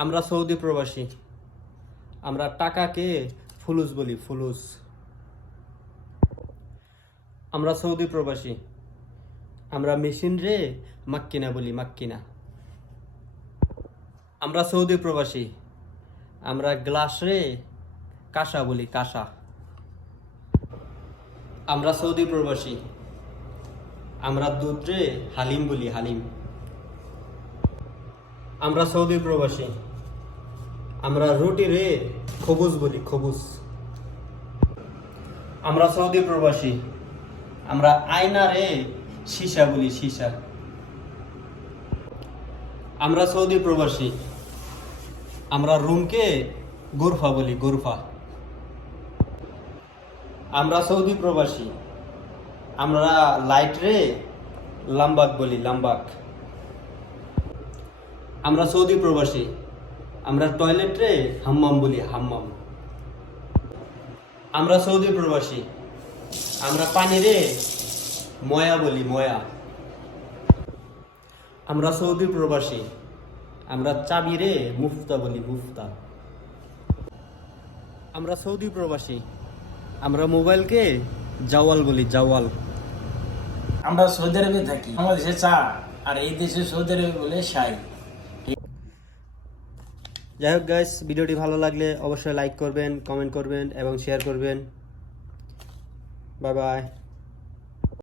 আমরা সৌদি প্রবাসী। আমরা টাকাকে ফুলুস বলি, ফুলুস। আমরা সৌদি প্রবাসী। আমরা মেশিন রে মাক্কিনা বলি, মাক্কিনা। আমরা সৌদি প্রবাসী। আমরা গ্লাস রে কাঁসা বলি, কাঁসা। আমরা সৌদি প্রবাসী। আমরা দুধ রে হালিম বলি, হালিম। আমরা সৌদি প্রবাসী। আমরা রুটি রে খবুজ বলি, খবুজ। আমরা সৌদি প্রবাসী। আমরা আয়না রে সীসা বলি, সীসা। আমরা সৌদি প্রবাসী। আমরা রুমকে গোরফা বলি, গোরফা। আমরা সৌদি প্রবাসী। আমরা লাইট রে লাম্বাক বলি, লাম্বাক। আমরা সৌদি প্রবাসী। আমরা টয়লেট রে হাম্মাম বলি হাম্মাম। আমরা সৌদি প্রবাসী। আমরা পানি রে ময়া বলি ময়া। আমরা সৌদি প্রবাসী। আমরা চাবি রে মুফতা বলি মুফতা। আমরা সৌদি প্রবাসী। আমরা মোবাইলকে জাওয়াল বলি জাওয়াল। আমরা সৌদি আরবে থাকি। বাংলাদেশে চা আর এই দেশে সৌদি আরবে বলে শাই। যাই হোক গাইস ভিডিওটি ভালো লাগলে অবশ্যই লাইক করবেন কমেন্ট করবেন এবং শেয়ার করবেন। Bye bye